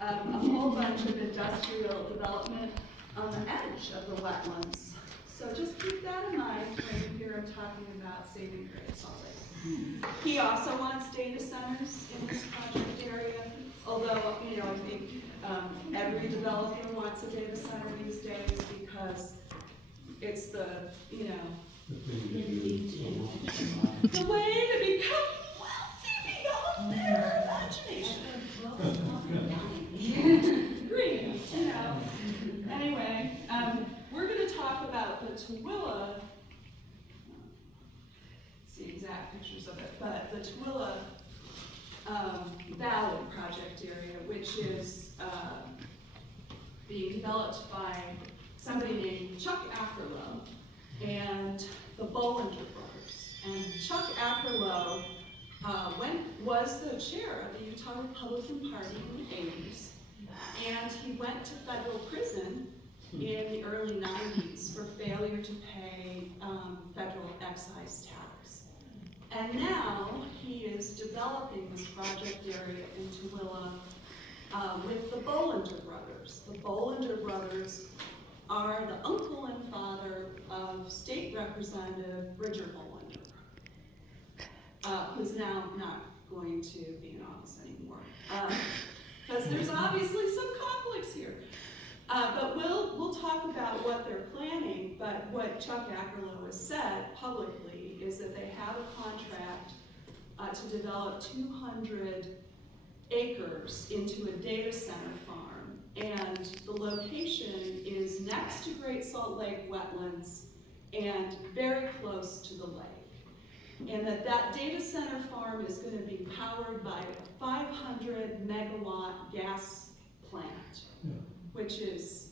a whole bunch of industrial development on the edge of the wetlands. So just keep that in mind when you hear him talking about saving Great Salt Lake. He also wants data centers in this project area, although, you know, I think every developer wants a data center these days because it's the, you know, the way to become wealthy beyond their imagination. Green, you know. Anyway, we're going to talk about the Tooele, see exact pictures of it, but the Tooele Valley project area, which is being developed by somebody named Chuck Ackerlow and the Bollinger brothers. And Chuck Ackerlow was the chair of the Utah Republican Party in the 80s, and he went to federal prison in the early 90s for failure to pay federal excise tax. And now he is developing this project area in Tooele with the Bollinger brothers. The Bollinger brothers are the uncle and father of State Representative Bridger Bollinger, who's now not going to be in office anymore. Because there's obviously some conflicts here. But we'll talk about what they're planning, but what Chuck Ackerlow has said publicly is that they have a contract to develop 200 acres into a data center farm, and the location is next to Great Salt Lake wetlands and very close to the lake. And that data center farm is going to be powered by a 500 megawatt gas plant, which is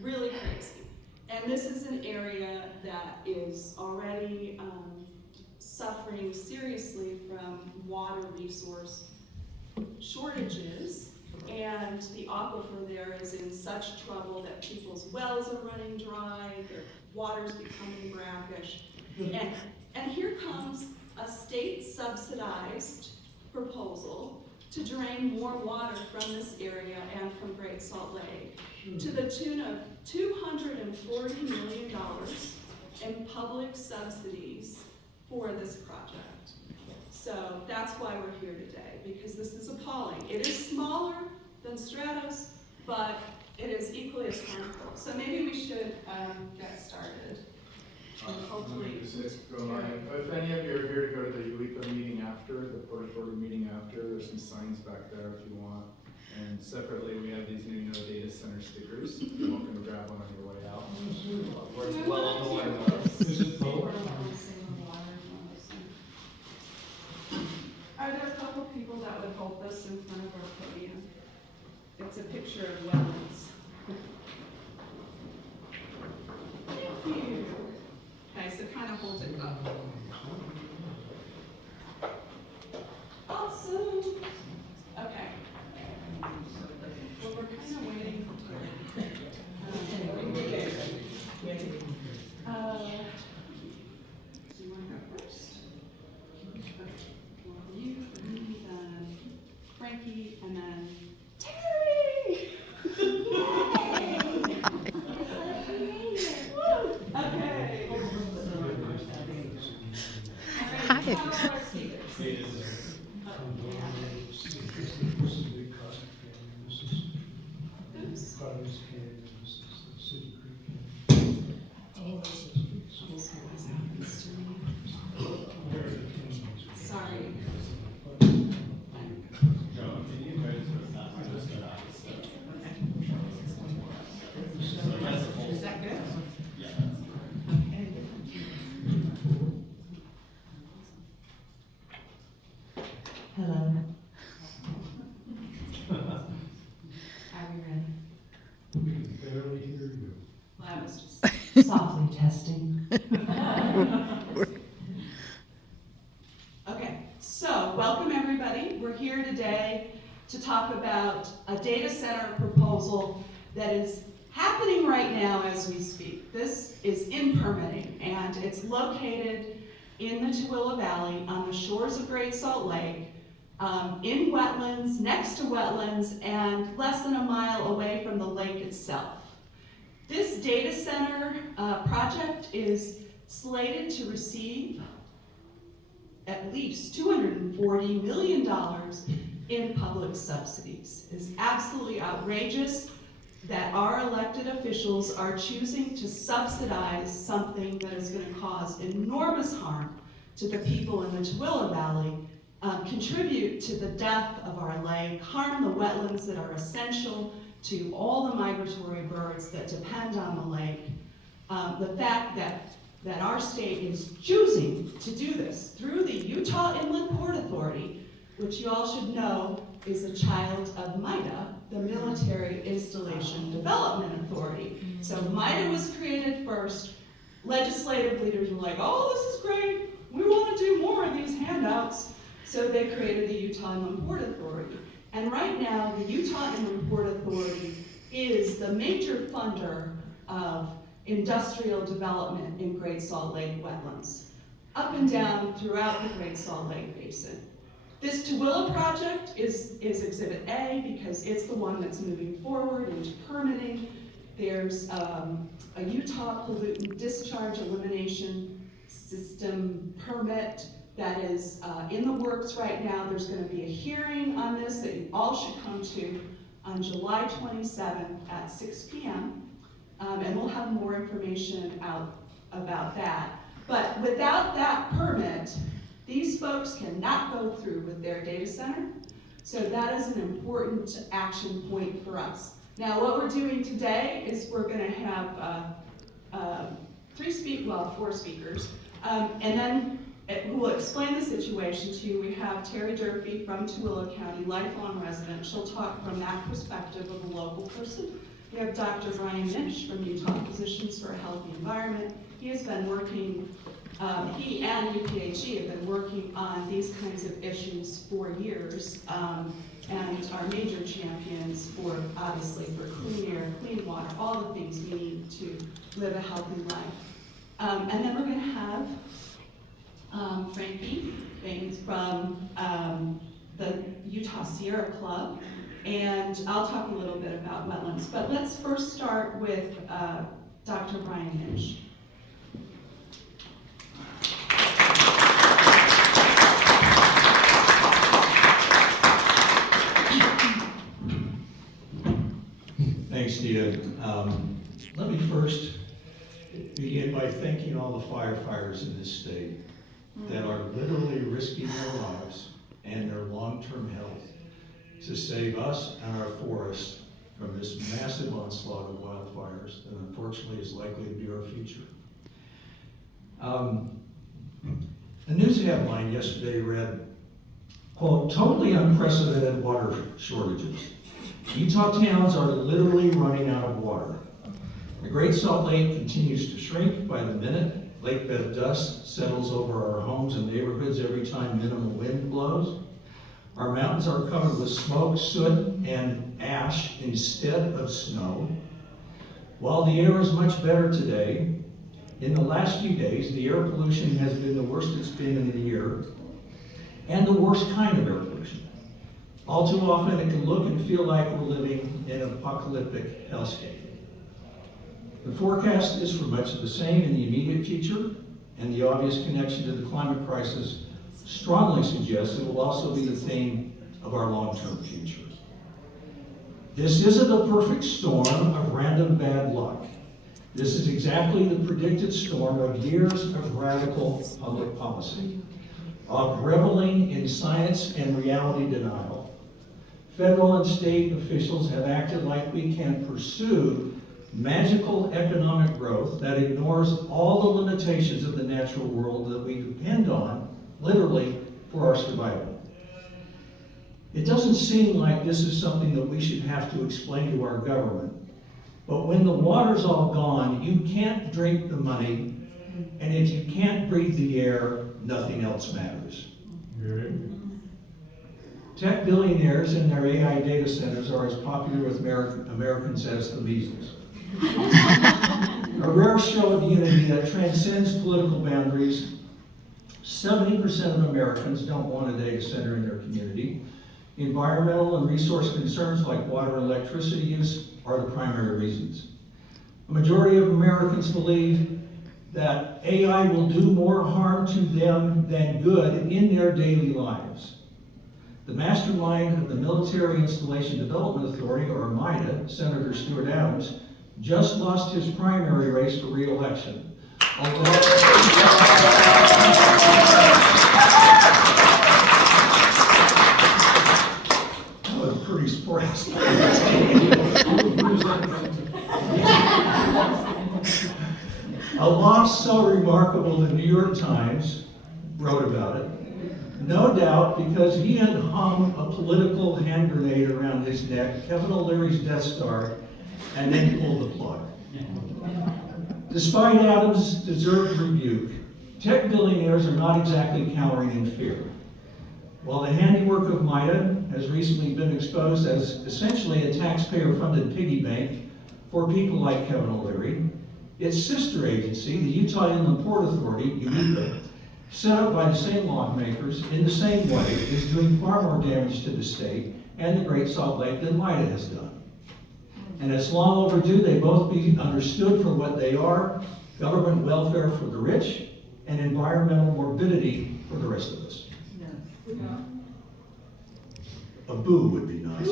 really crazy. And this is an area that is already suffering seriously from water resource shortages, and the aquifer there is in such trouble that people's wells are running dry, their water's becoming brackish. And here comes a state subsidized proposal to drain more water from this area and from Great Salt Lake to the tune of $240 million in public subsidies for this project. So that's why we're here today, because this is appalling. It is smaller than Stratos, but it is equally as harmful. So maybe we should get started. Hopefully. If any of you are here to go to the UIPA meeting after, the Port Authority meeting after, there's some signs back there if you want. And separately, we have these new data center stickers. You're welcome to grab one on your way out. We're well on the way. Are there a couple people that would hold this in front of our podium? It's a picture of wetlands. Thank you. Okay, so kind of hold it up. Awesome. Okay. Well, we're kind of waiting for time. Do you want to go first? Okay. Well, you, me, then Frankie, and then Terry! Okay. Hi. Sorry. Is that good? Hello. Are we ready? We can barely hear you. Well, I was just Softly testing. okay. So, welcome everybody. We're here today to talk about a data center proposal that is happening right now as we speak. This is in permitting, and it's located in the Tooele Valley on the shores of Great Salt Lake, in wetlands, next to wetlands, and less than a mile away from the lake itself. This data center project is slated to receive at least $240 million in public subsidies. It's absolutely outrageous that our elected officials are choosing to subsidize something that is going to cause enormous harm to the people in the Tooele Valley, contribute to the death of our lake, harm the wetlands that are essential to all the migratory birds that depend on the lake. The fact that our state is choosing to do this through the Utah Inland Port Authority, which you all should know is a child of MIDA, the Military Installation Development Authority. So MIDA was created first. Legislative leaders were like, oh, this is great. We want to do more of these handouts. So they created the Utah Inland Port Authority. And right now, the Utah Inland Port Authority is the major funder of industrial development in Great Salt Lake wetlands, up and down throughout the Great Salt Lake Basin. This Tooele project is Exhibit A because it's the one that's moving forward into permitting. There's a Utah Pollutant Discharge Elimination System permit that is in the works right now. There's going to be a hearing on this that you all should come to on July 27th at 6 p.m. And we'll have more information out about that. But without that permit, these folks cannot go through with their data center. So that is an important action point for us. Now, what we're doing today is we're going to have four speakers, and then who will explain the situation to you. We have Terry Durfee from Tooele County, lifelong resident. She'll talk from that perspective of a local person. We have Dr. Brian Minch from Utah Physicians for a Healthy Environment. He has been working, he and UPHE have been working on these kinds of issues for years, and are major champions for, obviously, for clean air, clean water, all the things we need to live a healthy life. And then we're going to have Frankie Baines from the Utah Sierra Club, and I'll talk a little bit about wetlands. But let's first start with Dr. Brian Minch. Thanks, Dia. Let me first begin by thanking all the firefighters in this state that are literally risking their lives and their long-term health to save us and our forests from this massive onslaught of wildfires that unfortunately is likely to be our future. A news headline yesterday read, quote, totally unprecedented water shortages. Utah towns are literally running out of water. The Great Salt Lake continues to shrink by the minute. Lake bed dust settles over our homes and neighborhoods every time minimal wind blows. Our mountains are covered with smoke, soot, and ash instead of snow. While the air is much better today, in the last few days, the air pollution has been the worst it's been in a year, and the worst kind of air pollution. All too often, it can look and feel like we're living in an apocalyptic hellscape. The forecast is for much of the same in the immediate future, and the obvious connection to the climate crisis strongly suggests it will also be the theme of our long-term future. This isn't a perfect storm of random bad luck. This is exactly the predicted storm of years of radical public policy, of reveling in science and reality denial. Federal and state officials have acted like we can pursue magical economic growth that ignores all the limitations of the natural world that we depend on, literally, for our survival. It doesn't seem like this is something that we should have to explain to our government, but when the water's all gone, you can't drink the money, and if you can't breathe the air, nothing else matters. Tech billionaires and their AI data centers are as popular with Americans as the measles. A rare show of unity that transcends political boundaries 70% of Americans don't want a data center in their community. Environmental and resource concerns like water and electricity use are the primary reasons. A majority of Americans believe that AI will do more harm to them than good in their daily lives. The mastermind of the Military Installation Development Authority, or MIDA, Senator Stuart Adams, just lost his primary race for re-election. That was pretty sporadic. A loss so remarkable the New York Times wrote about it, no doubt because he had hung a political hand grenade around his neck, Kevin O'Leary's Death Star, and then pulled the plug. Despite Adams' deserved rebuke, tech billionaires are not exactly cowering in fear. While the handiwork of MIDA has recently been exposed as essentially a taxpayer-funded piggy bank for people like Kevin O'Leary, its sister agency, the Utah Inland Port Authority, UIPA, set up by the same lawmakers in the same way, is doing far more damage to the state and the Great Salt Lake than MIDA has done. And it's long overdue they both be understood for what they are: government welfare for the rich and environmental morbidity for the rest of us. A boo would be nice.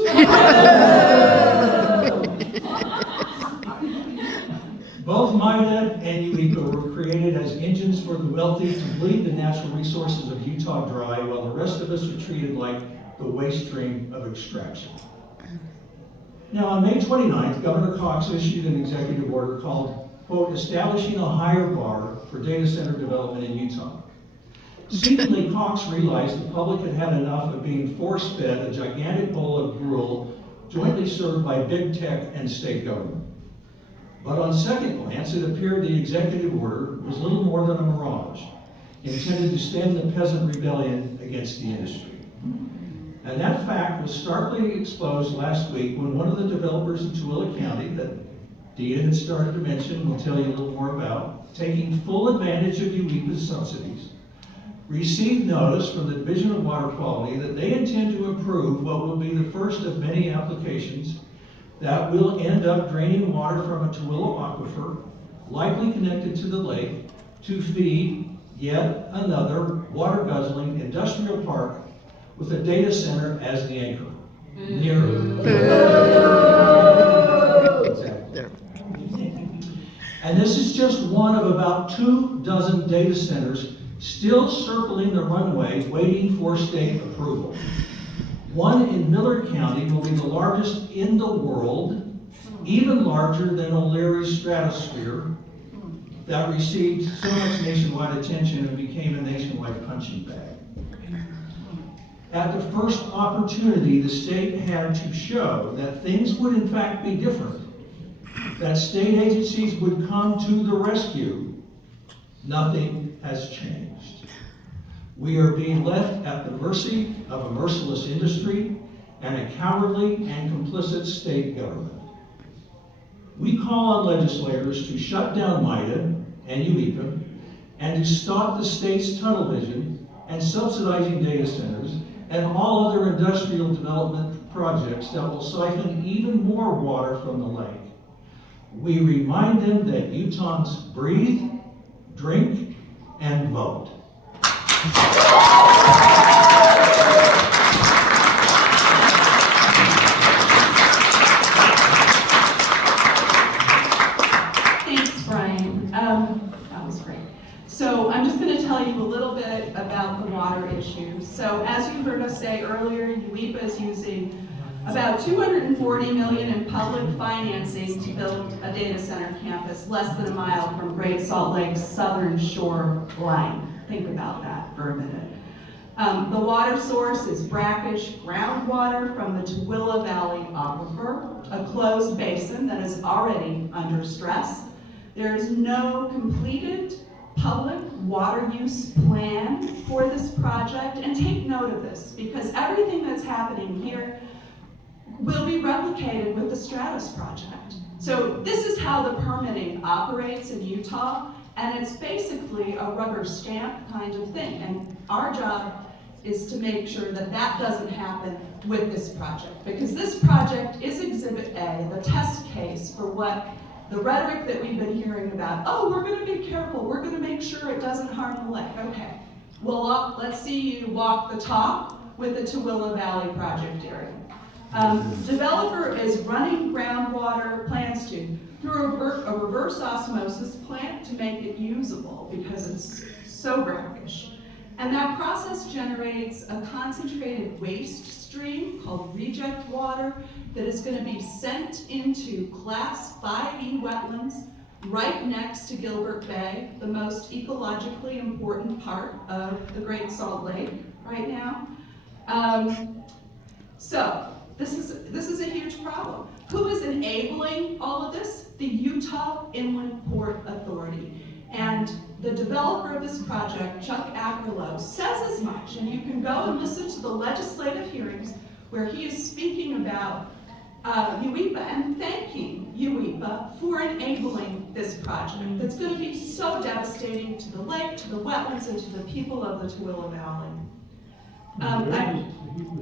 Both MIDA and UIPA were created as engines for the wealthy to bleed the natural resources of Utah dry, while the rest of us are treated like the waste stream of extraction. Now, on May 29th, Governor Cox issued an executive order called, quote, establishing a higher bar for data center development in Utah. Seemingly, Cox realized the public had had enough of being force-fed a gigantic bowl of gruel jointly served by big tech and state government. But on second glance, it appeared the executive order was little more than a mirage, intended to stem the peasant rebellion against the industry. And that fact was starkly exposed last week when one of the developers in Tooele County that Dia had started to mention, we'll tell you a little more about, taking full advantage of UIPA's subsidies, received notice from the Division of Water Quality that they intend to approve what will be the first of many applications that will end up draining water from a Tooele aquifer, likely connected to the lake, to feed yet another water-guzzling industrial park with a data center as the anchor. Exactly. And this is just one of about 24 data centers still circling the runway waiting for state approval. One in Miller County will be the largest in the world, even larger than O'Leary's Stratosphere, that received so much nationwide attention and became a nationwide punching bag. At the first opportunity, the state had to show that things would in fact be different, that state agencies would come to the rescue. Nothing has changed. We are being left at the mercy of a merciless industry and a cowardly and complicit state government. We call on legislators to shut down MIDA and UIPA and to stop the state's tunnel vision and subsidizing data centers and all other industrial development projects that will siphon even more water from the lake. We remind them that Utahns breathe, drink, and vote. Thanks, Brian. That was great. So I'm just going to tell you a little bit about the water issue. So as you heard us say earlier, UIPA is using about $240 million in public financing to build a data center campus less than a mile from Great Salt Lake's southern shore line. Think about that for a minute. The water source is brackish groundwater from the Tooele Valley Aquifer, a closed basin that is already under stress. There is no completed public water use plan for this project, and take note of this because everything that's happening here will be replicated with the Stratus project. So this is how the permitting operates in Utah, And it's basically a rubber stamp kind of thing. And our job is to make sure that that doesn't happen with this project. Because this project is Exhibit A, the test case for what the rhetoric that we've been hearing about. Oh, we're gonna be careful, we're gonna make sure it doesn't harm the lake. Okay, well, let's see you walk the talk with the Tooele Valley project area. Developer is running groundwater, plans to, through a reverse osmosis plant to make it usable because it's so brackish. And that process generates a concentrated waste stream called reject water that is going to be sent into Class 5E wetlands right next to Gilbert Bay, the most ecologically important part of the Great Salt Lake right now. So this is a huge problem. Who is enabling all of this? The Utah Inland Port Authority. And the developer of this project, Chuck Ackerlow, says as much, and you can go and listen to the legislative hearings where he is speaking about UEPA and thanking UEPA for enabling this project that's going to be so devastating to the lake, to the wetlands, and to the people of the Tooele Valley.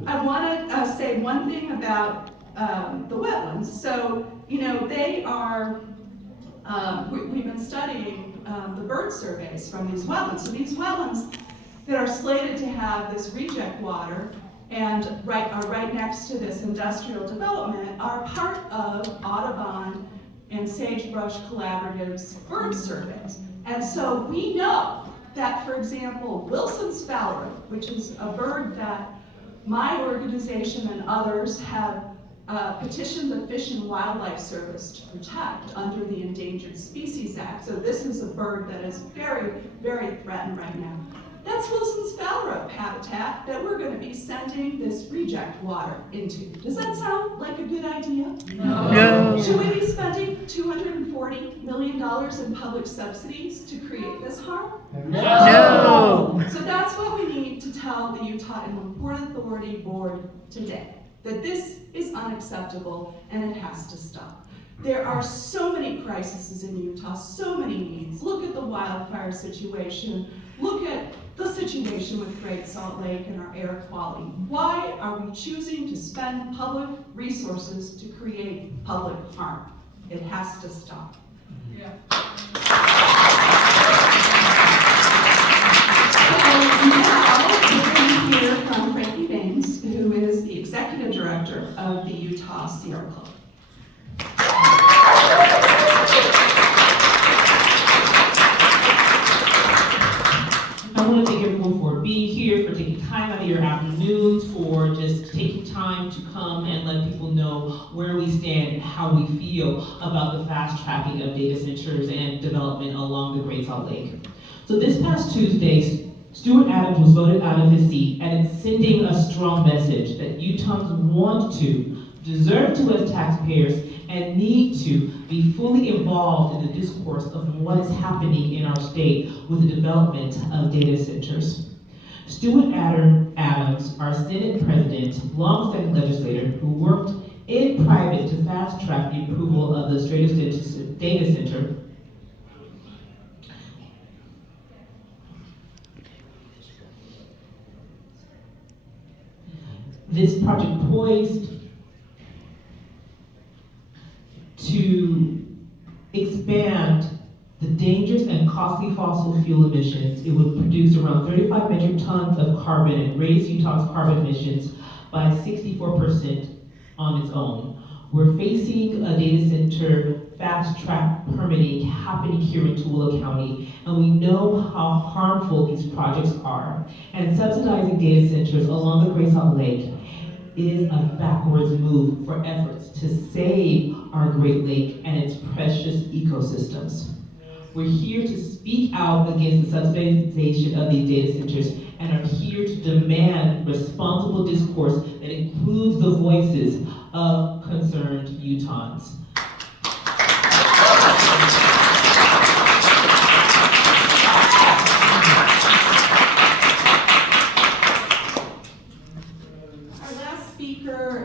I want to say one thing about the wetlands. So, you know, they are, we've been studying the bird surveys from these wetlands. So these wetlands that are slated to have this reject water and are right next to this industrial development are part of Audubon and Sagebrush Collaborative's bird surveys. And so we know that, for example, Wilson's phalarope, which is a bird that my organization and others have petitioned the Fish and Wildlife Service to protect under the Endangered Species Act. So this is a bird that is very, very threatened right now. That's Wilson's phalarope habitat that we're going to be sending this reject water into. Does that sound like a good idea? No. Should we be spending $240 million in public subsidies to create this harm? No. So that's what we need to tell the Utah Inland Port Authority Board today, that this is unacceptable and it has to stop. There are so many crises in Utah, so many needs. Look at the wildfire situation. Look at the situation with Great Salt Lake and our air quality. Why are we choosing to spend public resources to create public harm? It has to stop. Yeah. So now we're going to hear from Frankie Baines, who is the executive director of the Utah Sierra Club. I want to thank everyone for being here, for taking time out of your afternoons, for just taking time to come and let people know where we stand and how we feel about the fast tracking of data centers and development along the Great Salt Lake. So this past Tuesday, Stuart Adams was voted out of his seat, and it's sending a strong message that Utahns want to, deserve to as taxpayers, and need to be fully involved in the discourse of what is happening in our state with the development of data centers. Stuart Adams, our Senate president, longstanding legislator who worked in private to fast track the approval of the Stratus Data Center, this project poised to expand the dangerous and costly fossil fuel emissions. It would produce around 35 metric tons of carbon and raise Utah's carbon emissions by 64% on its own. We're facing a data center fast track permitting happening here in Tooele County, and we know how harmful these projects are. And subsidizing data centers along the Great Salt Lake is a backwards move for efforts to save our Great Lake and its precious ecosystems. We're here to speak out against the subsidization of these data centers and are here to demand responsible discourse that includes the voices of concerned Utahns.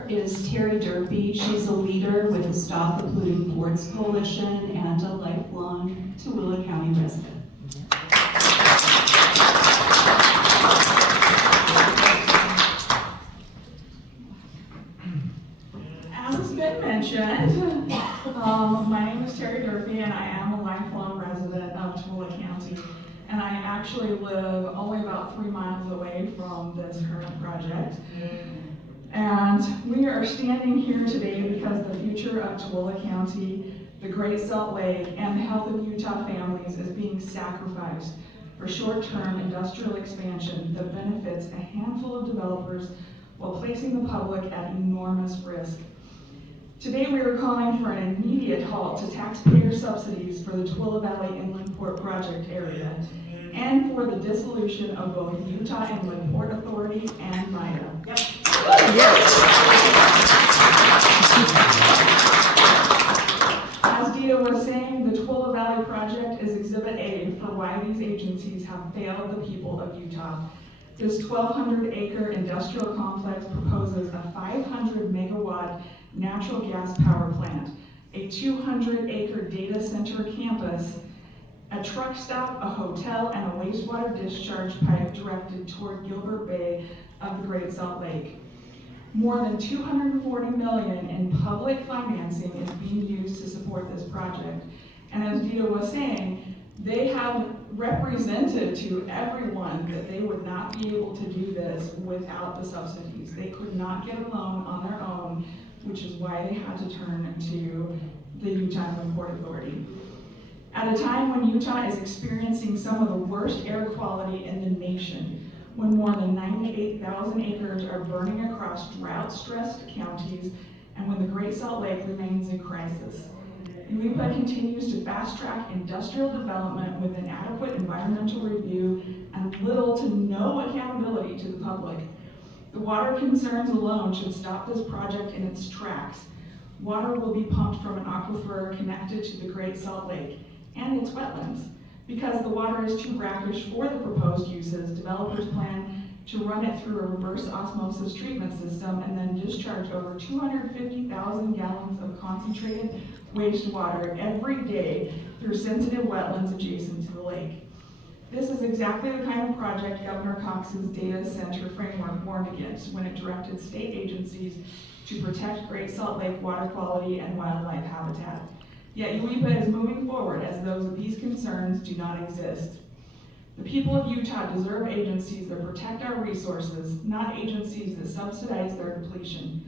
Is Terry Derby. She's a leader with the Stop the Polluting Ports Coalition and a lifelong Tooele County resident. has been mentioned, my name is Terry Durfee, and I am a lifelong resident of Tooele County. And I actually live only about 3 miles away from this current project. And we are standing here today because the future of Tooele County, the Great Salt Lake, and the health of Utah families is being sacrificed for short-term industrial expansion that benefits a handful of developers while placing the public at enormous risk. Today we are calling for an immediate halt to taxpayer subsidies for the Tooele Valley Inland Port Project area and for the dissolution of both Utah Inland Port Authority and MIDA. As Dita was saying, the Tooele Valley Project is Exhibit A for why these agencies have failed the people of Utah. This 1,200-acre industrial complex proposes a 500-megawatt natural gas power plant, a 200-acre data center campus, a truck stop, a hotel, and a wastewater discharge pipe directed toward Gilbert Bay of the Great Salt Lake. More than $240 million in public financing is being used to support this project. And as Dita was saying, they have represented to everyone that they would not be able to do this without the subsidies. They could not get a loan on their own, which is why they had to turn to the Utah Inland Port Authority. At a time when Utah is experiencing some of the worst air quality in the nation, when more than 98,000 acres are burning across drought-stressed counties, and when the Great Salt Lake remains in crisis, UIPA continues to fast-track industrial development with inadequate environmental review and little to no accountability to the public. The water concerns alone should stop this project in its tracks. Water will be pumped from an aquifer connected to the Great Salt Lake and its wetlands. Because the water is too brackish for the proposed uses, developers plan to run it through a reverse osmosis treatment system and then discharge over 250,000 gallons of concentrated wastewater every day through sensitive wetlands adjacent to the lake. This is exactly the kind of project Governor Cox's data center framework warned against when it directed state agencies to protect Great Salt Lake water quality and wildlife habitat. Yet UIPA is moving forward as though these concerns do not exist. The people of Utah deserve agencies that protect our resources, not agencies that subsidize their depletion.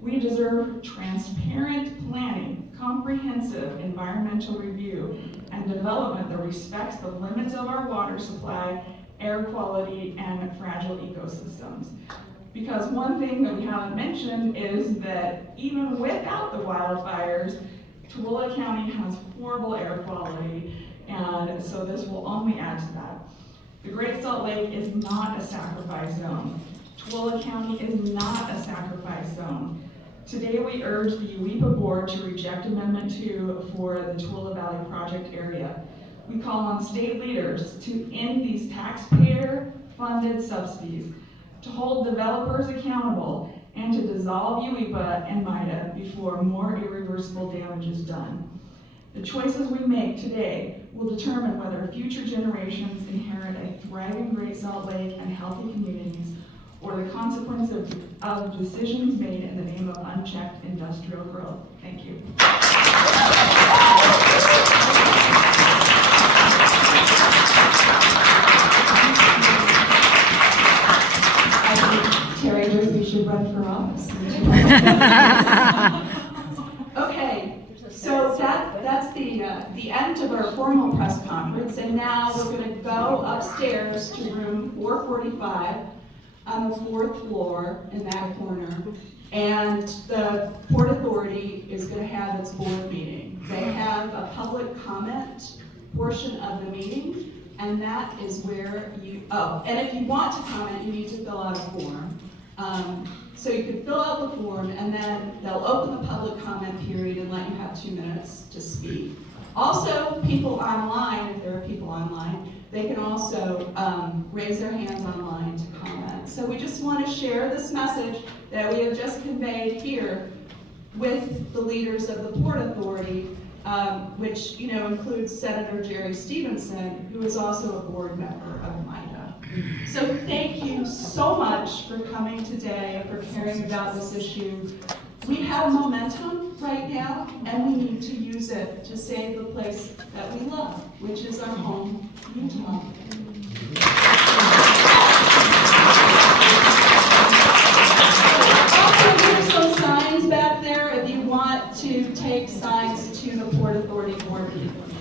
We deserve transparent planning, comprehensive environmental review, and development that respects the limits of our water supply, air quality, and fragile ecosystems. Because one thing that we haven't mentioned is that even without the wildfires, Tooele County has horrible air quality, and so this will only add to that. The Great Salt Lake is not a sacrifice zone. Tooele County is not a sacrifice zone. Today we urge the UIPA board to reject Amendment 2 for the Tooele Valley Project area. We call on state leaders to end these taxpayer-funded subsidies, to hold developers accountable, and to dissolve UIPA and MIDA before more irreversible damage is done. The choices we make today will determine whether future generations inherit a thriving Great Salt Lake and healthy communities, or the consequence of decisions made in the name of unchecked industrial growth. Thank you. Terry Durfee should run for office. Okay, so that's the end of our formal press conference, and now we're going to go upstairs to room 445 on the 4th floor in that corner, and the Port Authority is going to have its board meeting. They have a public comment portion of the meeting, and that is where and if you want to comment, you need to fill out a form. So you can fill out the form, and then they'll open the public comment period and let you have 2 minutes to speak. Also, people online, if there are people online, they can also raise their hands online to comment. So we just want to share this message that we have just conveyed here with the leaders of the Port Authority, which includes Senator Jerry Stevenson, who is also a board member of MIDA. So thank you so much for coming today, for caring about this issue. we have momentum right now, and we need to use it to save the place that we love, which is our home, Utah. Also, there's some signs back there if you want to take signs to the Port Authority board meeting.